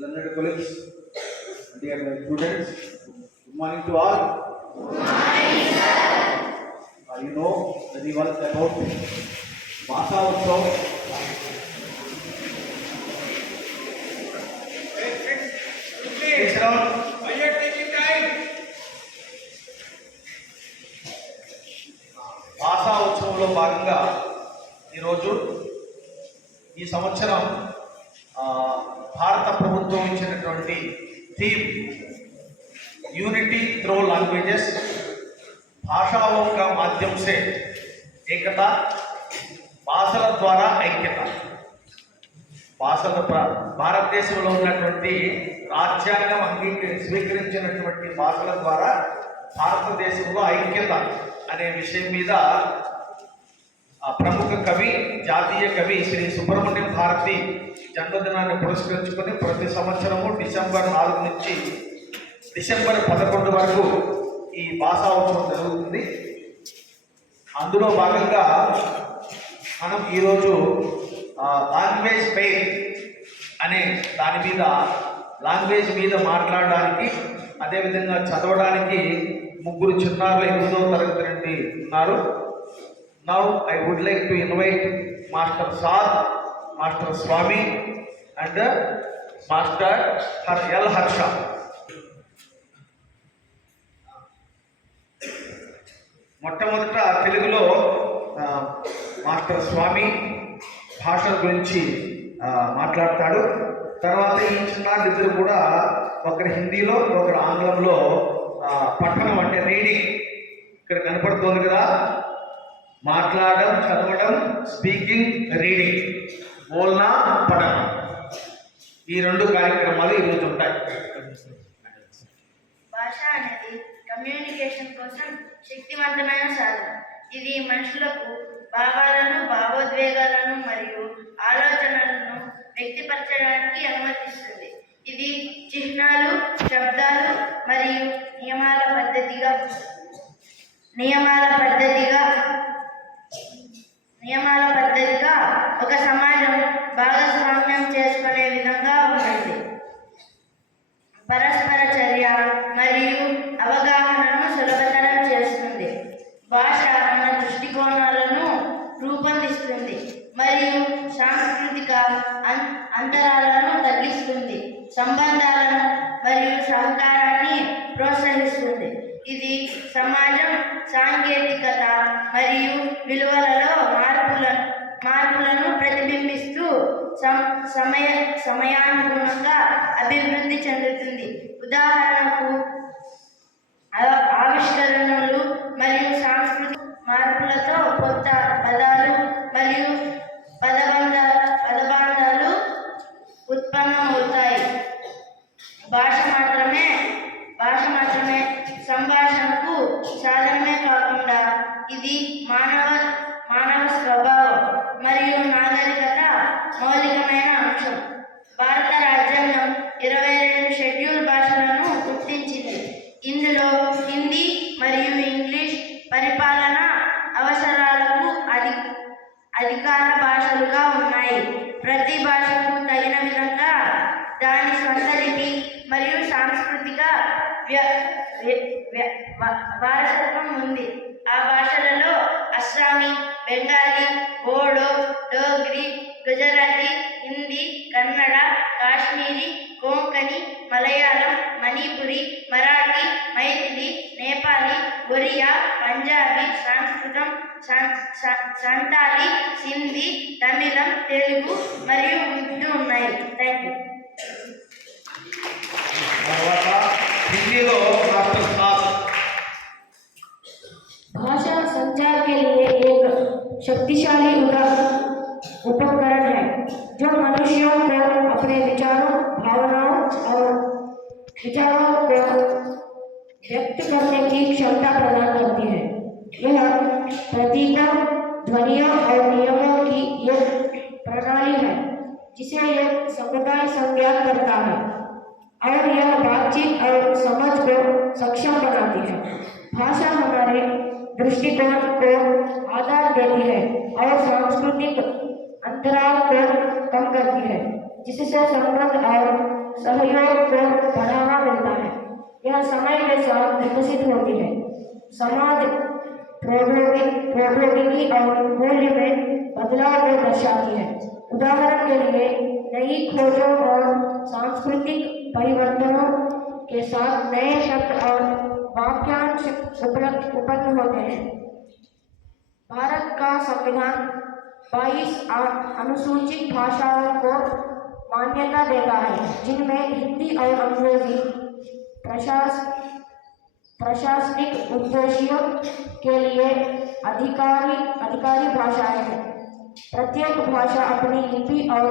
learned colleagues, dear students, good morning to all. You know very well about Bhasha Utsav. Please round. Are you taking time? భాషా ఉత్సవంలో భాగంగా ఈరోజు ఈ సంవత్సరం భారత ప్రభుత్వం ఇచ్చినటువంటి థీమ్ యూనిటీ త్రూ లాంగ్వేజెస్, భాషాओं का माध्यम से ఏకత, భాషల ద్వారా ఐక్యత. భారతదేశంలో ఉన్నటువంటి రాజ్యాంగం స్వీకరించినటువంటి భాషల ద్వారా భారతదేశంలో ఐక్యత అనే విషయం మీద ప్రముఖ కవి, జాతీయ కవి శ్రీ సుబ్రహ్మణ్యం భారతి జన్మదినాన్ని పురస్కరించుకొని ప్రతి సంవత్సరము డిసెంబర్ 4 నుంచి డిసెంబర్ 11 వరకు ఈ భాషా ఉత్సవం జరుగుతుంది. అందులో భాగంగా మనం ఈరోజు లాంగ్వేజ్ పెయిన్ అనే దాని మీద, లాంగ్వేజ్ మీద మాట్లాడడానికి, అదేవిధంగా చదవడానికి ముగ్గురు చిన్నారులు 8వ తరగతి నుండి ఉన్నారు. Now I would like to invite Master Saad, Master Swami and Master L. Harsha. మొట్టమొదట తెలుగులో మాస్టర్ స్వామి భాష గురించి మాట్లాడతాడు. తర్వాత ఈ చిన్నారిద్దరు కూడా ఒకరు హిందీలో, ఒకరు ఆంగ్లంలో పఠనం అంటే రీడింగ్, ఇక్కడ కనపడుతోంది కదా, మాట్లాడడం, చదవడం, స్పీకింగ్, రీడింగ్, బోల్నా, పఠనం, ఈ 2 కార్యక్రమాలు ఈరోజు ఉంటాయి. భాష అనేది కమ్యూనికేషన్ కోసం శక్తివంతమైన సాధన. ఇది మనుషులకు భావాలను, భావోద్వేగాలను మరియు ఆలోచనలను వ్యక్తపరచడానికి అనుమతిస్తుంది. ఇది చిహ్నాలు, శబ్దాలు మరియు నియమాల పద్ధతిగా ఒక సమాజం భాగస్వామ్యం చేసుకునే విధంగా ఉంటుంది. పరస్పర చర్య మరియు అవగాహనను సులభతరం చేస్తుంది. భాష మన దృష్టికోణాలను రూపొందిస్తుంది మరియు సాంస్కృతిక అంతరాలను తగ్గిస్తుంది, సంబంధాలను మరియు సహకారాన్ని ప్రోత్సహిస్తుంది. ఇది సమాజం, సాంకేతికత మరియు విలువలలో మార్పులను ప్రతిబింబిస్తూ సమయానుగుణంగా అభివృద్ధి చెందుతుంది. ఉదాహరణకు ఆవిష్కరణలు మరియు సాంస్కృతిక మార్పులతో కొత్త పదాలు మరియు పదబంధాలు ఉత్పన్నమవుతాయి. భాష మాత్రమే సంభాషణకు సాధనమే కాకుండా ఇది మానవ స్వభావం మరియు నాగరికత మౌలికమైన అంశం. భారత రాజ్యాంగం 22 షెడ్యూల్ భాషలను గుర్తించింది. ఇందులో హిందీ మరియు ఇంగ్లీష్ పరిపాలన అవసరాలకు అధికార భాషలుగా ఉన్నాయి. ప్రతి భాషకు తగిన విధంగా దాని స్వంత లిపి మరియు సాంస్కృతిక వారసత్వం ఉంది. ఆ భాషలలో అస్సామీ, బెంగాలీ, బోడో, డోగ్రీ, గుజరాతీ, హిందీ, కన్నడ, కాశ్మీరీ, కోంకణి, మలయాళం, మణిపురి, మరాఠీ, మైథిలి, నేపాలీ, ఒరియా, పంజాబీ, సంస్కృతం, సంతాలి, సింధీ, తమిళం, తెలుగు మరియు ఉర్దూ ఉన్నాయి. Thank you. भाषा संचार के लिए एक शक्तिशाली उपकरण है जो मनुष्यों को अपने विचारों, भावनाओं को व्यक्त करने की क्षमता प्रदान करती है. यह प्रतीकों, ध्वनियों और नियमों की एक प्रणाली है जिसे एक समुदाय संज्ञान करता है और यह बातचीत और समझ को सक्षम बनाती है. भाषा हमारे दृष्टिकोण को आधार देती है और सांस्कृतिक अंतराल को कम करती है, जिससे संबंध और सहयोग को बढ़ावा मिलता है। यह समय के साथ विकसित होती है। समाज प्रौद्योगिकी और मूल्य में बदलाव को दर्शाती है। उदाहरण के लिए नई खोजों और सांस्कृतिक परिवर्तनों के साथ नए शब्द और वाक्यांश उत्पन्न होते हैं। भारत का संविधान 22 अनुसूचित भाषाओं को मान्यता देता है, जिनमें हिंदी और अंग्रेजी प्रशासनिक उद्देश्यों के लिए अधिकारी भाषाएं हैं। प्रत्येक भाषा अपनी लिपि और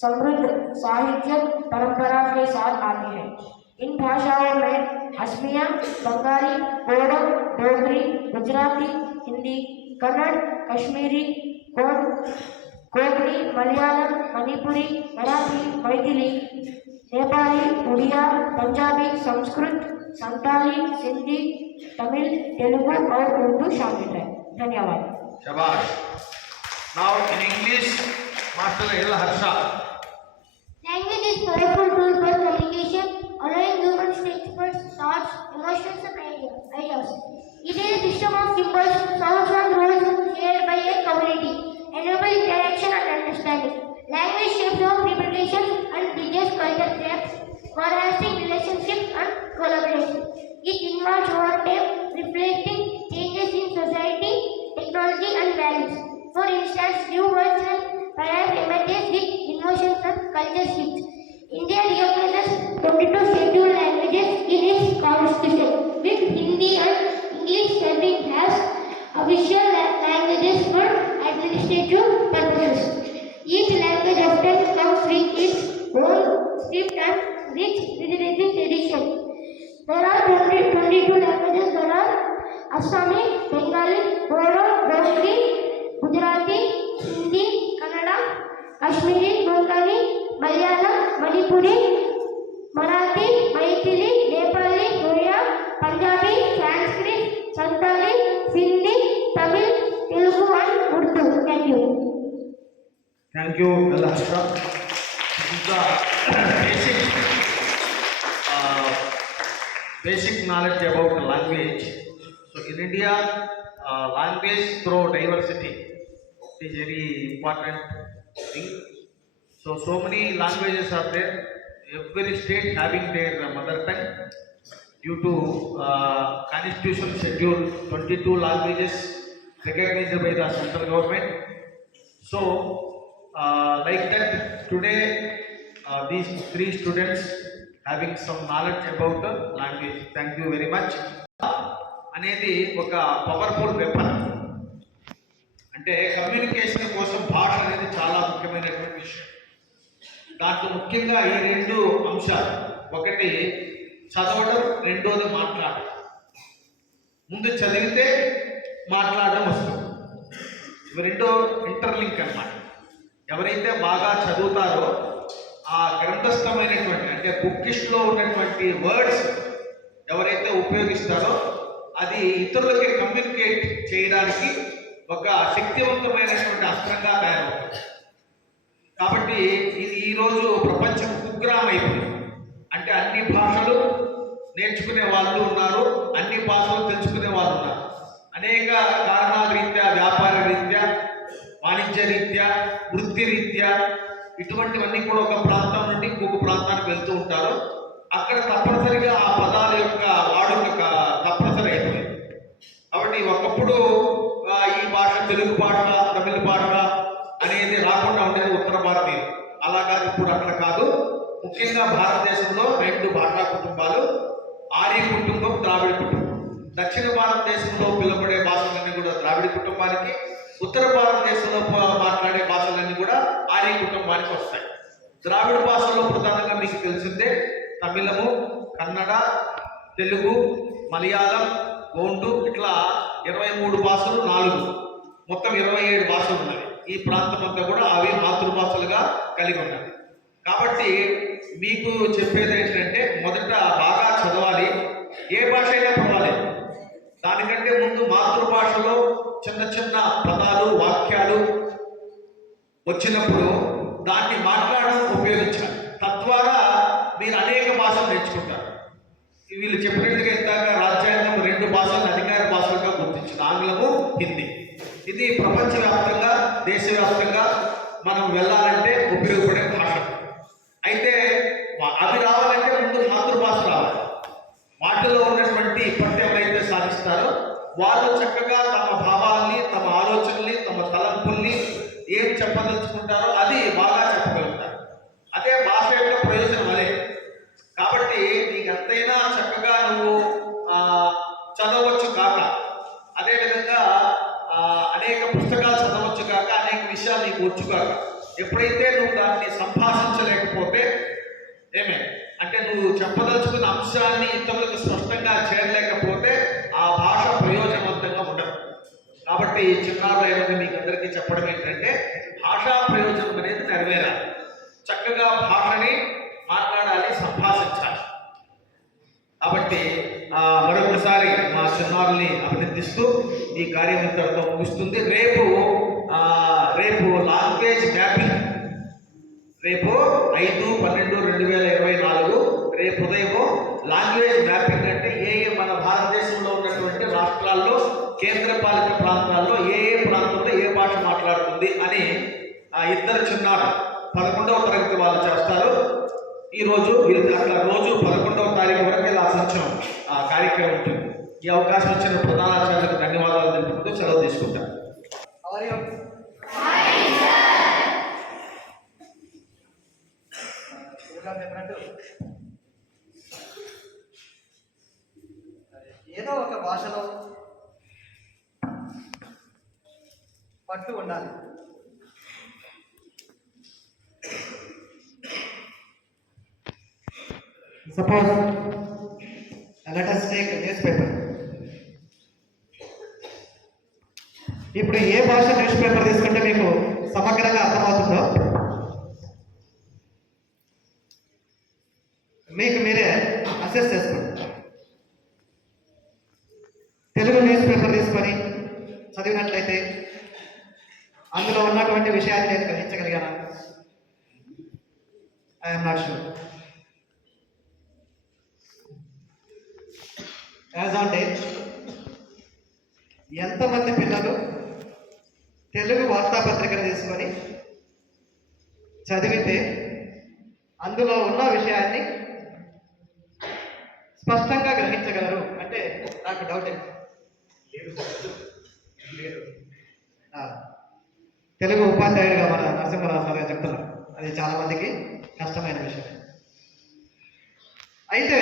समृद्ध साहित्यिक परंपरा के साथ आती है। इन भाषाओं में असमिया, बंगाली, बोडो, डोगरी, गुजराती, हिंदी, कन्नड़, कश्मीरी, कोंकणी, मलयालम, मणिपुरी, मराठी, मैथिली, नेपाली, उड़िया, पंजाबी, संस्कृत, संताली, सिंधी, तमिल, तेलुगु और उर्दू शामिल है। धन्यवाद। Shabash. Now in English, Master L. Harsha. Language is powerful tool for communication, allowing humans to express thoughts, emotions, and ideas. It is a system of symbols, sounds, and rules shared by a community, enabling interaction and understanding. Language shapes our reputation and bridges cultural gaps, enhancing relationships and collaboration. It involves over time, reflecting changes in society, technology, and values. For instance, new words and perhaps emerges with emotions and culture shifts. India recognizes 22 scheduled languages in its constitution, with Hindi and English serving as official languages for administrative purposes. Each language often comes with its own script and rich literary tradition. There are 22 languages. There are Assami, Bengali, Bodo, Dogri, Gujarati, Hindi, Kannada, Kashmiri, Konkani, Malayalam, Manipuri, Marathi, Maithili, Nepali, Oriya, Punjabi, Sanskrit, Santali, Sindhi, Tamil, Telugu and Urdu. Thank you. Thank you, L. Harsha. This is the basic knowledge about the language. So in India, language through diversity is very important thing. So many languages are there. Every state having their mother tongue. Due to constitution schedule, 22 languages recognized by the central government. So like that, today these three students having some knowledge about the language. Thank you very much. అనేది ఒక powerful weapon. అంటే communication కోసం భాష అనేది చాలా ముఖ్యమైనటువంటి విషయం. దాంట్లో ముఖ్యంగా ఈ రెండు అంశాలు, ఒకటి చదవడం, రెండోది మాట్లాడడం. ముందు చదివితే మాట్లాడడం వస్తుంది. ఇవి రెండో ఇంటర్లింక్ అన్నమాట. ఎవరైతే బాగా చదువుతారో ఆ గ్రంథస్థమైనటువంటి అంటే బుక్కిష్లో ఉన్నటువంటి వర్డ్స్ ఎవరైతే ఉపయోగిస్తారో అది ఇతరులకి కమ్యూనికేట్ చేయడానికి ఒక శక్తివంతమైనటువంటి అస్త్రంగా తయారవుతుంది. కాబట్టి ఇది ఈరోజు ప్రపంచం కుగ్రామం అయిపోయింది. అంటే అన్ని భాషలు నేర్చుకునే వాళ్ళు ఉన్నారు, అన్ని భాషలు తెలుసుకునే వాళ్ళు ఉన్నారు. అనేక కారణాల రీత్యా, వ్యాపార రీత్యా, వాణిజ్య రీత్యా, వృత్తి రీత్యా ఇటువంటివన్నీ కూడా ఒక ప్రాంతం నుండి ఇంకొక ప్రాంతానికి వెళ్తూ ఉంటారు. అక్కడ తప్పనిసరిగా ఆ పదాల యొక్క వాడుక తప్పనిసరి అయిపోయింది. కాబట్టి ఒకప్పుడు ఈ భాష తెలుగు భాష, తమిళ భాష అనేది రాకుండా ఉండేది ఉత్తర భారతీయులు. అలా కాదు, ఇప్పుడు అక్కడ కాదు. ముఖ్యంగా భారతదేశంలో రెండు భాషా కుటుంబాలు, ఆర్య కుటుంబం, ద్రావిడ కుటుంబం. దక్షిణ భారతదేశంలో పిలువబడే భాషలన్నీ కూడా ద్రావిడ కుటుంబానికి, ఉత్తర భారతదేశంలో మాట్లాడే భాషలన్నీ కూడా ఆర్య కుటుంబానికి వస్తాయి. ద్రావిడ భాషలో ప్రధానంగా మీకు తెలిసిందే తమిళము, కన్నడ, తెలుగు, మలయాళం, గోండు, ఇట్లా 23 భాషలు, 4 మొత్తం 27 భాషలు ఉన్నాయి. ఈ ప్రాంతం అంతా కూడా అవి మాతృభాషలుగా కలిగి ఉన్నాయి. కాబట్టి మీకు చెప్పేది ఏంటంటే మొదట బాగా చదవాలి. ఏ భాష అయినా పర్వాలేదు. దానికంటే ముందు మాతృభాషలో చిన్న చిన్న పదాలు, వాక్యాలు వచ్చినప్పుడు దాన్ని మాట్లాడడం ఉపయోగించాలి. తద్వారా మీరు అనేక భాషలు నేర్చుకుంటారు. వీళ్ళు చెప్పినట్టుగా ఇందాక రాజ్యాంగం 2 భాషలను అధికార భాషలుగా గుర్తించింది, ఆంగ్లము, హిందీ. ఇది ప్రపంచవ్యాప్తంగా, దేశవ్యాప్తంగా మనం వెళ్ళాలంటే ఉపయోగపడే భాష. అయితే అవి రావాలంటే ముందు మాతృభాష రావాలి. వాటిలో ఉన్నటువంటి పట్టు ఎవరైతే సాధిస్తారో వాళ్ళు చక్కగా తమ భావాల్ని, తమ ఆలోచనల్ని, తమ తలంపుల్ని ఏం చెప్పదలుచుకుంటారో అది బాగా చెప్పగలుగుతారు. అదే భాష యొక్క ప్రయోజనం అదే. కాబట్టి నీకు ఎంతైనా చక్కగా నువ్వు చదవచ్చు కాక, అదేవిధంగా అనేక పుస్తకాలు చదవచ్చు కాక, అనేక విషయాలు నీకు వచ్చు కాక, ఎప్పుడైతే నువ్వు దాన్ని సంభాషించలేకపోతే అంటే నువ్వు చెప్పదలుచుకున్న అంశాన్ని ఇతరులకు స్పష్టంగా చేరలేకపోతే ఆ భాష ప్రయోజనవంతంగా ఉండదు. కాబట్టి చిన్నారులైన మీకు అందరికీ చెప్పడం ఏంటంటే భాషా ప్రయోజనం అనేది నెరవేరాలి. చక్కగా భాషని మాట్లాడాలి, సంభాషించాలి. కాబట్టి మరొకసారి మా చిన్నారుల్ని అభినందిస్తూ ఈ కార్యం ఇంతటితో ముగుస్తుంది. రేపు లాంగ్వేజ్ మ్యాపింగ్, రేపు 5/12/2024 రేపు ఉదయం లాంగ్వేజ్ మ్యాపింగ్ అంటే మన భారతదేశంలో ఉన్నటువంటి రాష్ట్రాల్లో, కేంద్రపాలిత ప్రాంతాల్లో ఏ ప్రాంతంలో ఏ భాష మాట్లాడుతుంది అని 2 చిన్నారు 11వ తరగతి వాళ్ళు చేస్తారు. ఈరోజు అట్లా రోజు 11వ తారీఖు వరకు ఇలా సంవత్సరం కార్యక్రమం ఉంటుంది. ఈ అవకాశం ఇచ్చిన ప్రధానాచార్యులకు ధన్యవాదాలు తెలుపుకుంటూ సెలవు తీసుకుంటాను. ఏదో ఒక భాషలో పట్టు ఉండాలి. Suppose let us take news paper. ఇప్పుడు ఏ భాష న్యూస్ పేపర్ తీసుకుంటే మీకు సమగ్రంగా అర్థమవుతుందో మీకు మీరే అసెస్ చేసుకోండి. తెలుగు న్యూస్ పేపర్ తీసుకొని చదివినట్లయితే అందులో ఉన్నటువంటి విషయాన్ని నేను గ్రహించగలిగాను. I'm not sure. As on date ఎంతమంది పిల్లలు తెలుగు వార్తాపత్రికను తీసుకొని చదివితే అందులో ఉన్న విషయాన్ని స్పష్టంగా గ్రహించగలరు అంటే నాకు డౌట్ ఏంటి? తెలుగు ఉపాధ్యాయుడిగా మన నరసింహరావు సార్ గారు చెప్తున్నారు, అది చాలా మందికి కష్టమైన విషయం. అయితే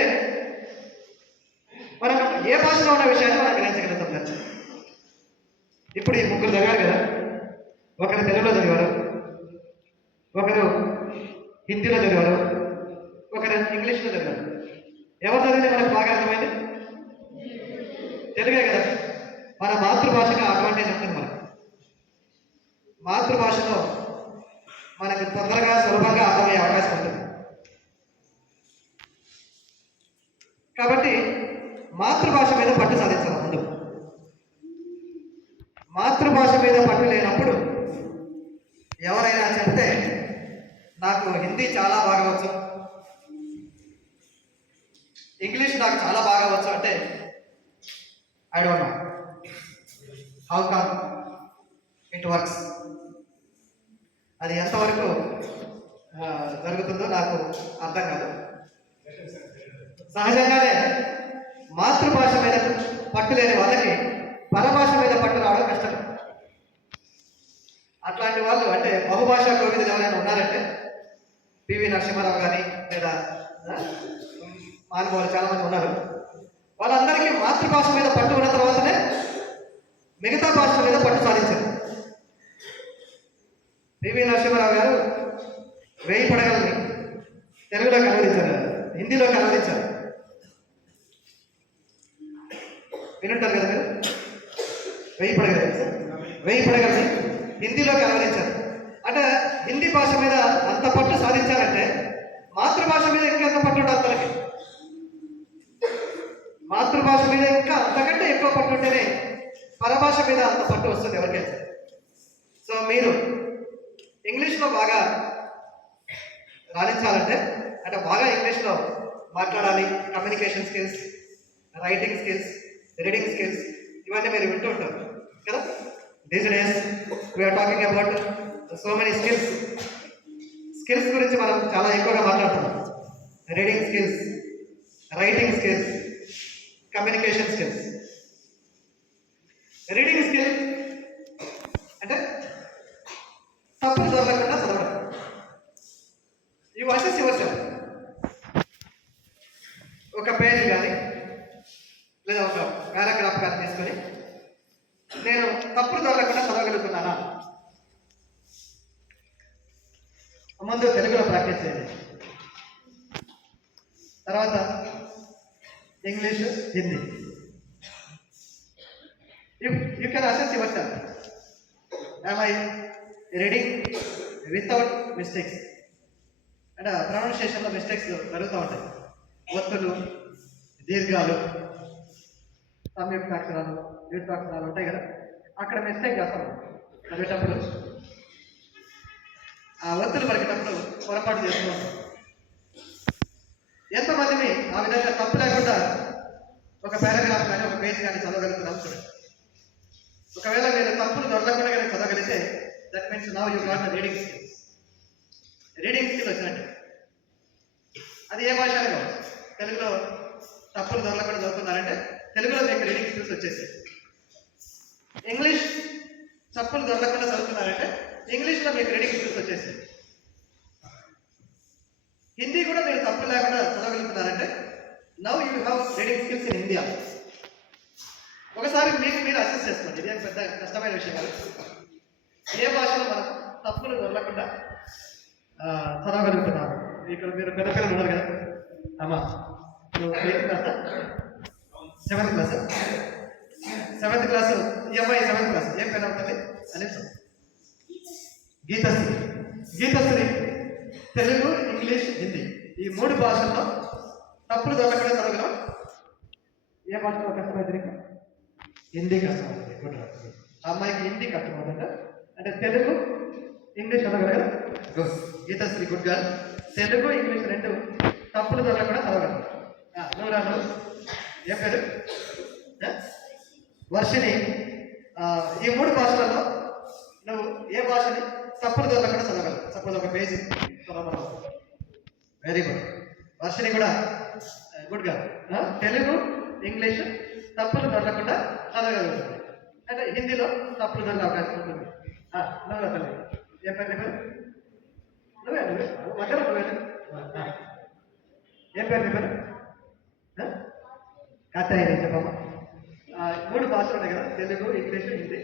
మనం ఏ భాషలో ఉన్న విషయాన్ని మనం గ్రహించగలుగుతాం కదా. ఇప్పుడు ఈ 3 చదివారు కదా, ఒకరు తెలుగులో చదివారు, ఒకరు హిందీలో చదివారు, ఒకరు ఇంగ్లీష్లో చదివారు. ఎవరు చదివితే మనకు బాగా అర్థమైంది? తెలుగే కదా. మన మాతృభాషగా అడ్వాంటేజ్ ఉంటుంది. మనకు మాతృభాషలో మనకు తొందరగా సులభంగా అర్థమయ్యే అవకాశం ఉంటుంది. కాబట్టి మాతృభాష మీద పట్టు సాధించాలి. ముందు మాతృభాష మీద పట్టు లేనప్పుడు ఎవరైనా చెప్తే నాకు హిందీ చాలా బాగా వచ్చు, ఇంగ్లీష్ నాకు చాలా బాగా వచ్చు అంటే I don't know how come it works. అది ఎంతవరకు జరుగుతుందో నాకు అర్థం కాదు. సహజంగానే మాతృభాష మీద పట్టు లేని వాళ్ళకి పరభాష మీద పట్టు రావడం కష్టం. అట్లాంటి వాళ్ళు అంటే బహుభాషా కోవిదులు ఎవరైనా ఉన్నారంటే పివి నరసింహారావు కానీ లేదా మానవాళ్ళు చాలామంది ఉన్నారు. వాళ్ళందరికీ మాతృభాష మీద పట్టు ఉన్న తర్వాతనే మిగతా భాషల మీద పట్టు సాధించారు. పివి నరసింహారావు గారు 1000 పడగలని తెలుగులోకి అనువదించారు, హిందీలోకి అనువదించారు. వినుంటారు కదా మీరు. 1000 పడగలని హిందీలోకి అనువదించారు. అంటే హిందీ భాష మీద అంత పట్టు సాధించారంటే మాతృభాష మీద ఇంకెంత పట్టు ఉండాలి తనకి. మాతృభాష మీద ఇంకా అంతకంటే ఎక్కువ పట్టు ఉంటేనే పరభాష మీద అంత పట్టు వస్తుంది ఎవరికైతే. సో మీరు ఇంగ్లీష్లో బాగా రాణించాలంటే అంటే బాగా ఇంగ్లీష్లో మాట్లాడాలి, communication skills, writing skills, reading skills, ఇవన్నీ మీరు వింటూ ఉంటారు కదా. These days we're talking about so many skills. Skills గురించి మనం చాలా ఎక్కువగా మాట్లాడుతున్నాం. Reading skills, writing skills, communication skills. Reading skill అంటే తప్పులు దొరకకుండా చదవడం. You assess yourself. ఒక పేజ్ కానీ లేదా ఒక పారాగ్రాఫ్ కానీ తీసుకొని నేను తప్పులు దొరకకుండా చదవగలుగుతున్నానా? ముందు తెలుగులో ప్రాక్టీస్ చేయండి, తర్వాత English, Hindi. You can assess your self. am I reading without mistakes? అంటే ప్రొనౌన్సియేషన్లో మిస్టేక్స్ జరుగుతూ ఉంటాయి. ఒత్తులు, దీర్ఘాలు, సంయుక్తాక్షరాలు, దీర్ఘాక్షరాలు ఉంటాయి కదా, అక్కడ మిస్టేక్ చేస్తాం చదివేటప్పుడు. ఆ ఒత్తులు పలికేటప్పుడు పొరపాటు చేస్తూ ఉంటాం. ఎంతమందిని ఆ విధంగా తప్పు లేకుండా ఒక పారాగ్రాఫ్ కానీ ఒక పేజ్ కానీ చదవగలుగుతున్నాం చూడండి. ఒకవేళ మీరు తప్పులు దొరకకుండా కానీ చదవగలిగితే that means now you got the reading skill. Reading skill వచ్చినట్టు. అది ఏ భాష కావచ్చు. తెలుగులో తప్పులు దొరకకుండా చదువుతున్నారంటే తెలుగులో మీకు రీడింగ్ స్కిల్స్ వచ్చేసాయి. ఇంగ్లీష్ తప్పులు దొరకకుండా చదువుతున్నారంటే ఇంగ్లీష్లో మీకు రీడింగ్ స్కిల్స్ వచ్చేసాయి. హిందీ కూడా మీరు తప్పు లేకుండా చదవగలుగుతున్నారంటే now you have reading skills in India. ఒకసారి మీకు మీరు అసెస్ చేసుకోండి. ఇదేం పెద్ద కష్టమైన విషయం కాదు. ఏ భాషలో మనం తప్పులు దొరకకుండా చదవగలుగుతున్నాము. ఇక్కడ మీరు పెద్ద పిల్లలు ఉన్నారు కదా, అమ్మా నువ్వు 8th క్లాసా 7th క్లాసా? 7th class. ఈ అమ్మాయి 7th క్లాస్. ఏం పేరు అవుతుంది అని గీతశ్రీ. గీతశ్రీ తెలుగు, ఇంగ్లీష్, హిందీ ఈ 3 భాషల్లో తప్పులు దొరకకుండా చదవగలం. ఏ భాషలో కష్టమైంది నీకు? హిందీ కష్టమవుతుంది. గుడ్. ఆ అమ్మాయికి హిందీ కష్టమవుతుంట. అంటే తెలుగు, ఇంగ్లీష్ చదవగలరు. Good. Geethasri good girl. Telugu, English 2 తప్పులు దొరకకుండా చదవగలరు. నువ్వు రాను. ఏం పేరు? వర్షిని. ఈ 3 భాషలలో నువ్వు ఏ భాషని తప్పులు దొరకకుండా చదవగలవు? సపోజ్ ఒక పేజీ చదవగలవు. Very good. వర్షిని కూడా గుడ్ గా తెలుగు, ఇంగ్లీష్ తప్పులు దొరకకుండా చదవగలుగుతుంది. అంటే హిందీలో తప్పులు దొరికే అవకాశం ఉంటుంది. నువ్వు అసలు ఏం పేరు? నువ్వే మధ్యలో నువ్వే. ఏం పేరు నీ పేరు? కథ చెప్పమ్మా. 3 భాషలు ఉన్నాయి కదా, తెలుగు, ఇంగ్లీష్, హిందీ.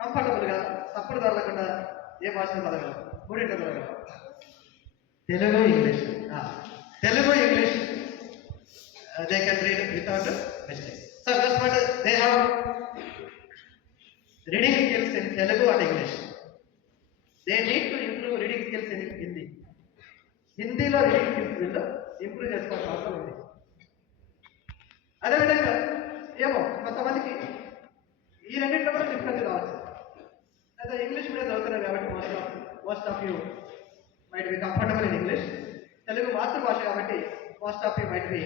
కంఫర్టబుల్గా తప్పుడు దొరకకుండా ఏ భాషలో చదవగలరు? 3 చదవగలరు. Telugu, English. Telugu, English they can read without mistake. So that's what they have reading skills in Telugu and English. They need to improve reading skills in Hindi. హిందీలో రీడింగ్ స్కిల్స్ వీళ్ళు ఇంప్రూవ్ చేసుకోవాల్సిన అవసరం ఉంది. అదేవిధంగా ఏమో కొంతమందికి ఈ రెండింటిలో కూడా డిఫరెన్స్ రావచ్చు. అయితే ఇంగ్లీష్ మీడియం చదువుతున్నారు కాబట్టి most of you might be comfortable in English. Telugu మాతృభాష కాబట్టి most of you might be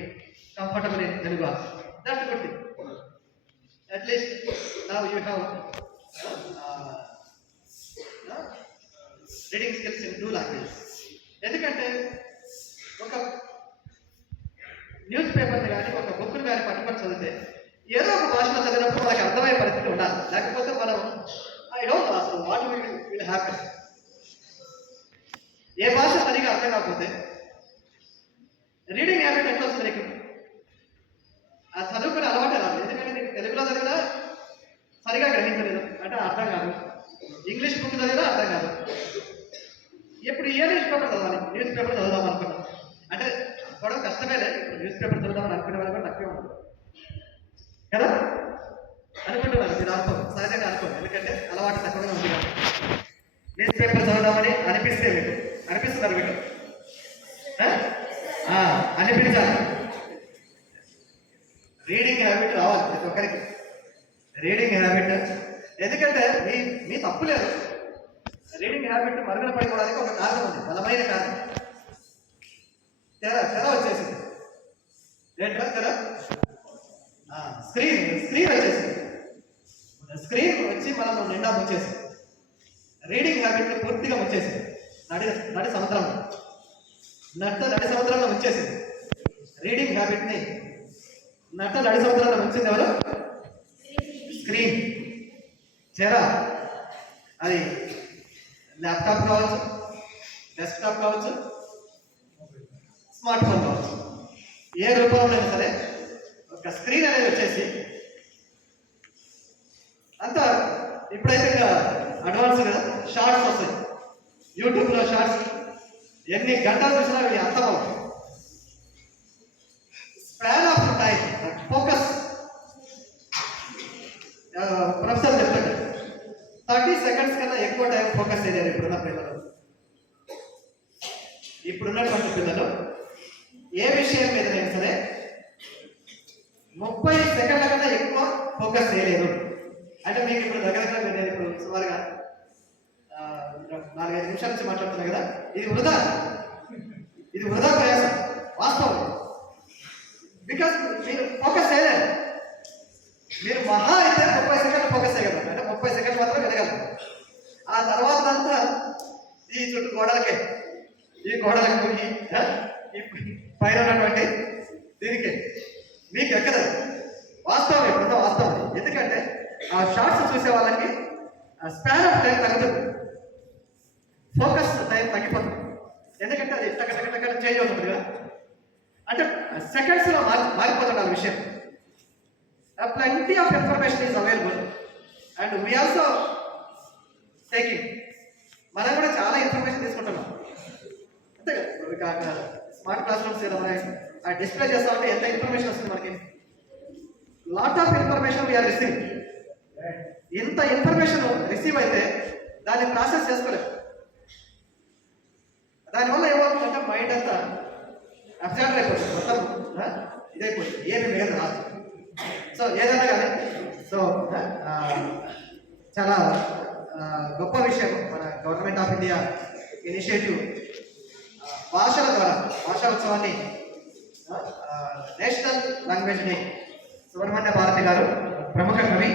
comfortable in Telugu also. That's good thing. At least now you have reading skills in 2 languages. ఎందుకంటే ఒక న్యూస్ పేపర్ని కానీ ఒక బుక్ని కానీ పట్టుకొని చదివితే ఏదో ఒక భాషలో చదివినప్పుడు మనకు అర్థమయ్యే పరిస్థితి ఉండాలి. లేకపోతే మనం ఐ డోంట్ నో అసలు వాట్ విల్ హ్యాపెన్. ఏ భాష సరిగా అర్థం కాకపోతే రీడింగ్ హ్యాబిట్ ఎట్లా వస్తుంది నీకు? ఆ చదువుకునే అలవాటే రాదు. ఎందుకంటే నీకు తెలుగులో చదివినా సరిగా గ్రహించలేదు అంటే అర్థం కాదు. ఇంగ్లీష్ బుక్ చదివినా అర్థం కాదు. ఇప్పుడు ఏ న్యూస్ పేపర్ చదవాలి? న్యూస్ పేపర్ చదువుదాం అనుకున్నాం అంటే కూడా కష్టమేలే. ఇప్పుడు న్యూస్ పేపర్ చదువుదామని అనుకునే వాళ్ళు కూడా తక్కువే ఉంటుంది కదా అనుకుంటున్నారు. మీరు అనుకో, సహజంగా అనుకోండి. ఎందుకంటే అలవాటు తక్కువగా ఉంది. న్యూస్ పేపర్ చదువుదామని అనిపిస్తే మీకు అనిపిస్తున్నారు మీకు అనిపించాలి. రీడింగ్ హ్యాబిట్ రావాలి ప్రతి ఒక్కరికి. రీడింగ్ హ్యాబిట్ ఎందుకంటే మీ తప్పు లేదు. రీడింగ్ హ్యాబిట్ మరుగున పడిపోవడానికి ఒక కారణం ఉంది, బలమైన కారణం. తెర వచ్చేసింది. ఏంట్రా తెర? స్క్రీన్ వచ్చేసింది. స్క్రీన్ వచ్చి మనం నిండా ముంచేసింది. రీడింగ్ హ్యాబిట్ని పూర్తిగా ముంచేసింది. నడి సముద్రంలో నడి సముద్రంలో ముంచేసింది. రీడింగ్ హ్యాబిట్ని నడి సముద్రంలో ముంచింది ఎవరు? స్క్రీన్. చెర అది ల్యాప్టాప్ కావచ్చు, డెస్క్టాప్ కావచ్చు, స్మార్ట్ ఫోన్ కావచ్చు, ఏ రూపంలో అయినా సరే ఒక స్క్రీన్ అనేది వచ్చేసి అంతా ఇప్పుడైతే ఇంకా అడ్వాన్స్ కదా, షార్ట్స్ వస్తాయి. యూట్యూబ్లో షార్ట్స్ ఎన్ని గంటలు చూసినా అవి అర్థం అవుతాయి. Span of time, focus professor చెప్తాడు 30 సెకండ్స్ కన్నా ఎక్కువ టైం ఫోకస్ చేయలేరు ఇప్పుడున్న పిల్లలు. ఇప్పుడున్నటువంటి పిల్లలు ఏ విషయం మీదనైనా సరే 30 సెకండ్ల కన్నా ఎక్కువ ఫోకస్ చేయలేరు. అంటే మీకు ఇప్పుడు దగ్గర నేను ఇప్పుడు సుమారుగా 4-5 నిమిషాల నుంచి మాట్లాడుతున్నా కదా, ఇది వృధా ప్రయాసం వాస్తవం. బికాస్ మీరు ఫోకస్ చేయలేరు. మీరు మహా అయితే 30 సెకండ్లు ఫోకస్ చేయగలరు, అంటే 30 సెకండ్లు మాత్రం వినగలరు. ఆ తర్వాత అంతా ఈ చుట్టూ గోడలకే, ఈ గోడలకు ఈ పైన ఉన్నటువంటి దీనికి మీకు ఎక్కదు. వాస్తవం ఎప్పుడుందో వాస్తవం. ఎందుకంటే ఆ షార్ట్స్ చూసే వాళ్ళకి స్పాన్ ఆఫ్ టైం తగ్గుతుంది, ఫోకస్ టైం తగ్గిపోతుంది. ఎందుకంటే అది టక చేంజ్ అవుతుంది కదా, అంటే సెకండ్స్లో మారిపోతుంది ఆ విషయం. Plenty of information is available and we also taking. మనం కూడా చాలా ఇన్ఫర్మేషన్ తీసుకుంటున్నాం అంతే కదా. స్మార్ట్ క్లాస్ రూమ్స్ ఏదో మనం డిస్ప్లే చేస్తామంటే ఎంత ఇన్ఫర్మేషన్ వస్తుంది మనకి. Lot of information we're receive. ఇంత ఇన్ఫర్మేషన్ రిసీవ్ అయితే దాన్ని ప్రాసెస్ చేసుకోలేదు. దానివల్ల ఏమవుతుందంటే మైండ్ అంతా అబ్జర్వ్ అయిపోతుంది, మొత్తం ఇదైపోతుంది, ఏమి మిగతా రాదు. సో ఏదైనా కానీ సో చాలా గొప్ప విషయం మన గవర్నమెంట్ ఆఫ్ ఇండియా ఇనిషియేటివ్ భాషల ద్వారా భాషా ఉత్సవాన్ని national language day. Subrahmanya Bharati గారు ప్రముఖ కవి,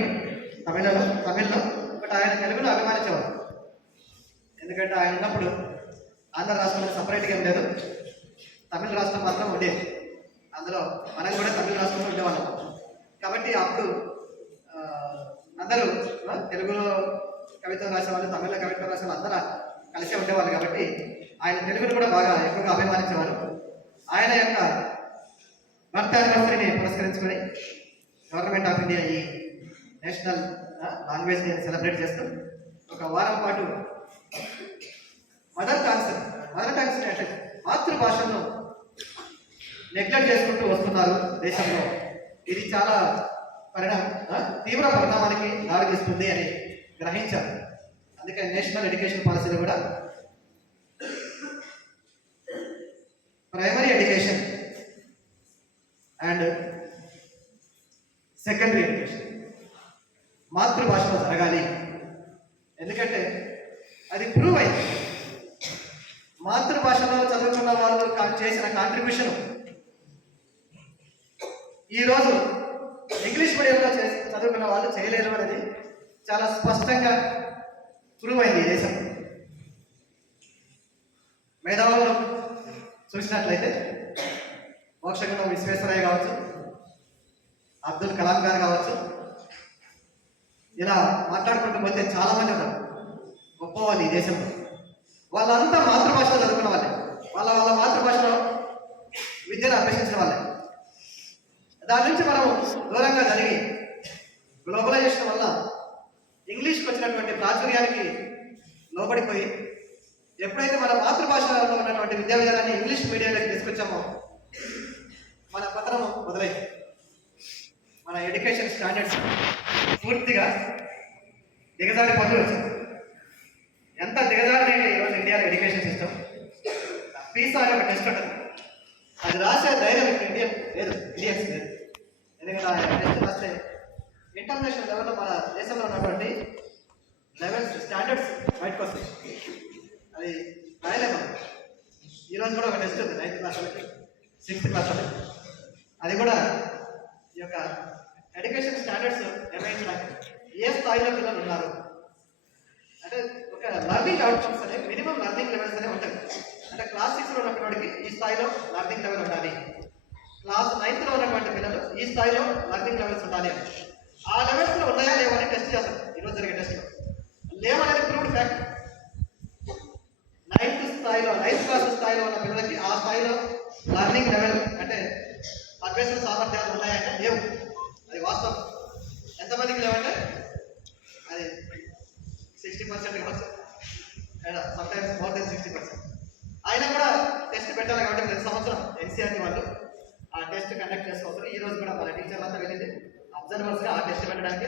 తమిళ్లో బట్ ఆయన తెలుగులో అభిమానించేవారు. ఎందుకంటే ఆయన ఉన్నప్పుడు ఆంధ్ర రాష్ట్రంలో సపరేట్గా ఏం లేదు, తమిళ రాష్ట్రం మాత్రం ఉండేది. అందులో మనం కూడా తమిళ రాష్ట్రంలో ఉండేవాళ్ళం. కాబట్టి అప్పుడు అందరూ తెలుగులో కవిత్వం రాసేవాళ్ళు, తమిళలో కవిత్వం రాసేవాళ్ళు అందరూ కలిసే ఉండేవాళ్ళు. కాబట్టి ఆయన తెలుగును కూడా బాగా ఎక్కువగా అభిమానించేవారు. ఆయన యొక్క బర్త్ యానివర్సరీని పురస్కరించుకొని గవర్నమెంట్ ఆఫ్ ఇండియా ఈ నేషనల్ లాంగ్వేజ్ ని సెలబ్రేట్ చేస్తూ ఒక వారం పాటు మదర్ టంగ్స్ అంటే మాతృభాషను నెగ్లెక్ట్ చేసుకుంటూ వస్తున్నారు దేశంలో. ఇది చాలా తీవ్ర పరిణామానికి దారితీస్తుంది అని గ్రహించారు. అందుకే నేషనల్ ఎడ్యుకేషన్ పాలసీలో కూడా primary education and secondary education మాతృభాషలో జరగాలి. ఎందుకంటే అది ప్రూవ్ అయింది. మాతృభాషలో చదువుకున్న వాళ్ళు చేసిన కాంట్రిబ్యూషన్ ఈరోజు ఇంగ్లీష్ మీడియంలో చదువుకున్న వాళ్ళు చేయలేరు అనేది చాలా స్పష్టంగా ప్రూవ్ అయింది ఈ దేశం. మేధావులను చూసినట్లయితే మోక్షగుండం విశ్వేశ్వరయ్య కావచ్చు, అబ్దుల్ కలాం గారు కావచ్చు, ఇలా మాట్లాడుకుంటూ పోతే చాలా మంది ఉన్నారు గొప్ప వాళ్ళు ఈ దేశంలో. వాళ్ళంతా మాతృభాషలో చదువుకున్న వాళ్ళే, వాళ్ళ మాతృభాషలో విద్యను అభ్యసించిన వాళ్ళే. దాని నుంచి మనం దూరంగా జరిగి గ్లోబలైజేషన్ వల్ల ఇంగ్లీష్కి వచ్చినటువంటి ప్రాచుర్యానికి లోబడిపోయి ఎప్పుడైతే మన మాతృభాషలో ఉన్నటువంటి విద్యా విధానాన్ని ఇంగ్లీష్ మీడియంలోకి తీసుకొచ్చామో మన పతనం మొదలైంది. మన ఎడ్యుకేషన్ స్టాండర్డ్స్ పూర్తిగా దిగజారిపోతూ వచ్చింది. ఎంత దిగజారినైతే ఈరోజు ఇండియాలో ఎడ్యుకేషన్ సిస్టమ్. పీసా అనే ఒక టెస్ట్ ఉంటుంది, అది రాసే ధైర్యం ఇండియన్స్ లేదు. ఎందుకంటే ఆ టెస్ట్ రాస్తే ఇంటర్నేషనల్ లెవెల్లో మన దేశంలో ఉన్నటువంటి లెవెల్స్ స్టాండర్డ్స్ బయటకు వస్తాయి. అది రాయలేము. ఈరోజు కూడా ఒక టెస్ట్ ఉంది 9th క్లాస్ వాళ్ళకి. 6th క్లాస్ వరకు. అది కూడా ఈ యొక్క ఎడ్యుకేషన్ స్టాండర్డ్స్ నిర్ణయించడానికి ఏ స్థాయిలో పిల్లలు ఉన్నారు అంటే ఒక లర్నింగ్ అవుట్కమ్స్ అనేవి మినిమం లర్నింగ్ లెవెల్స్ అనేవి ఉంటాయి. అంటే క్లాస్ 6లో ఉన్న పిల్లడికి ఈ స్థాయిలో లర్నింగ్ లెవెల్ ఉండాలి, క్లాస్ 9th ఉన్నటువంటి పిల్లలు ఈ స్థాయిలో లర్నింగ్ లెవెల్స్ ఉండాలి అని. ఆ లెవెల్స్లో ఉన్నాయా లేవని టెస్ట్ చేస్తారు ఈరోజు జరిగే టెస్ట్లో. లేవనేది ప్రూవ్డ్ ఫ్యాక్ట్. 9th క్లాస్ స్థాయిలో ఉన్న పిల్లలకి ఆ స్థాయిలో లర్నింగ్ లెవెల్ అంటే అభ్యసన సామర్థ్యాలు ఉన్నాయంటే లేవు, అది వాస్తవం. ఎంతమందికి లేవంటే అది 60% కావచ్చు, సమ్టైమ్స్ మోర్ దెన్ 60%. అయినా కూడా టెస్ట్ పెట్టాలి కాబట్టి ప్రతి సంవత్సరం ఎన్సీఆర్టీ వాళ్ళు ఆ టెస్ట్ కండక్ట్ చేసుకోవచ్చు. ఈ రోజు కూడా మన టీచర్లు అంతా వెళ్ళింది అబ్జర్వర్స్గా ఆ టెస్ట్ పెట్టడానికి.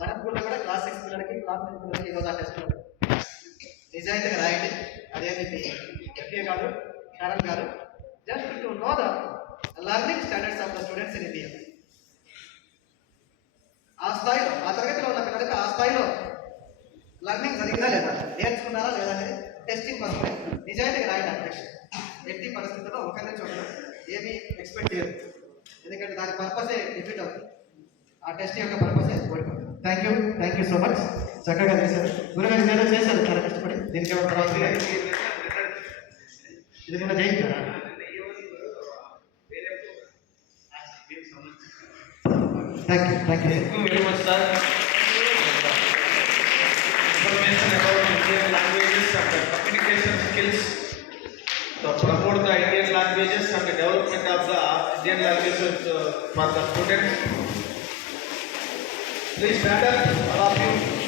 మన స్కూల్లో కూడా క్లాస్ 6 పిల్లలకి క్లాస్ 9 పిల్లలకి ఈరోజు ఆ టెస్ట్ నిజాయితీగా రాయండి. అదేమి ఎఫ్ఏ కాదు, కరణ్ గారు, just to know the learning standards of the students in India. ఆ స్థాయిలో ఆ తరగతిలో ఉన్న పిల్లలకి ఆ స్థాయిలో లర్నింగ్ జరిగిందా లేదా, నేర్చుకున్నారా లేదా అనేది టెస్టింగ్ పర్పస్ నిజాయితీగా రాయండి. అధ్యక్ష ఎట్టి పరిస్థితుల్లో ఒకరిని చూడడం ఏమీ ఎక్స్పెక్ట్ చేయదు, ఎందుకంటే దాని పర్పసే డిఫీట్ అవుతుంది, ఆ టెస్ట్ యొక్క పర్పసే ఓడిపోతుంది. Thank you so much. చక్కగా చేశారు గురుగారు, ఏదో చేశారు చాలా కష్టపడి. దీనికి ఏమైనా తర్వాత ఇది నిన్న చేయించారా? Thank you Thank you very much, sir. Information about Indian languages and the communication skills to promote the Indian languages and the development of the Indian languages for the students. Please stand up, all of you.